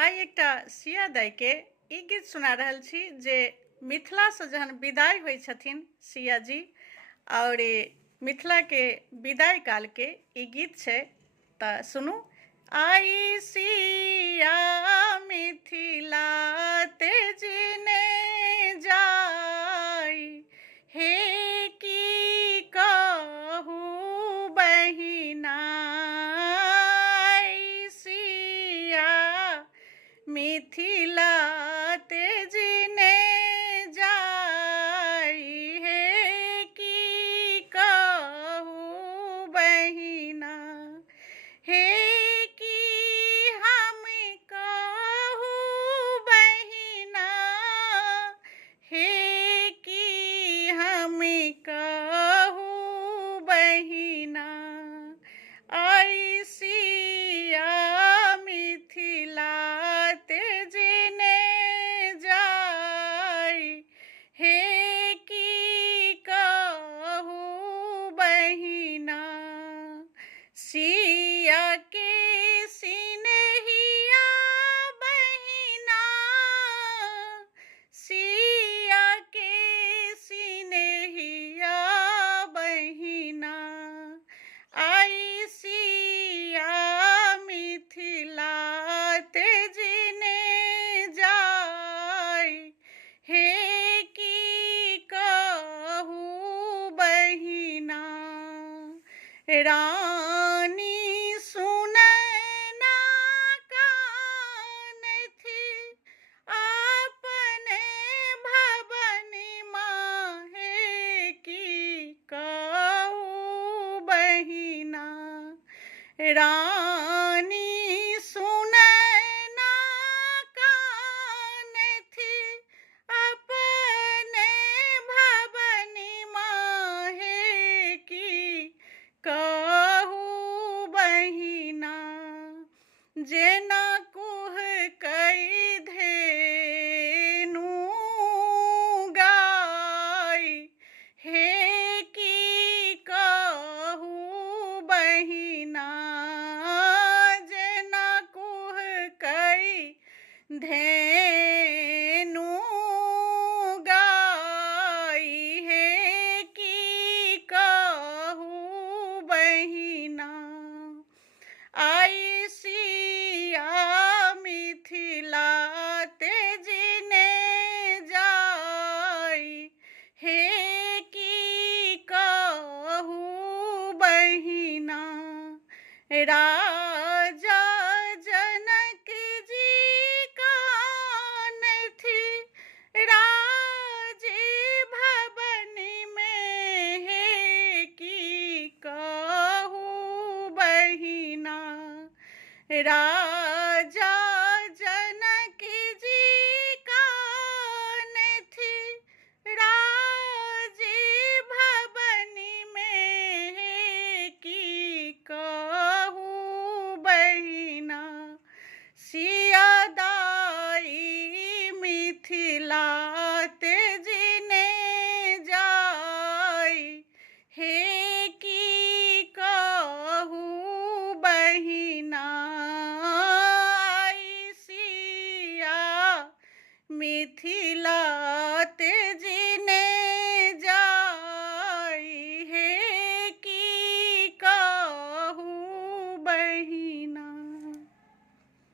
आइ एकटा सिया दाई के ई गीत सुना रहल छी जे मिथिला से जहन विदाई होइ छथिन सिया जी और मिथिला के विदाई काल के ई गीत छै त सुनू। आई सिया मिथिला तेजने जाई हे की कहू बहिना। आई सिया मिथिला तेजने जाई हे की कहू बहिना। हे की हम कहू बहिना, हे की हम कहू बहिना। आई सिया मिथिला तेजने जाई हे की कहू बहिना। सिया के सिनहिया बहिना, सिया के सिनहिया बहिना। आई सिया मिथिला तेजने जाई हे की कहू बहिना। रानी सुनैना कान थी अपने भवन माहे की कहू बहिना। रानी सुनैना कान थी अपने भवन माहे की कहू बहिना। जेना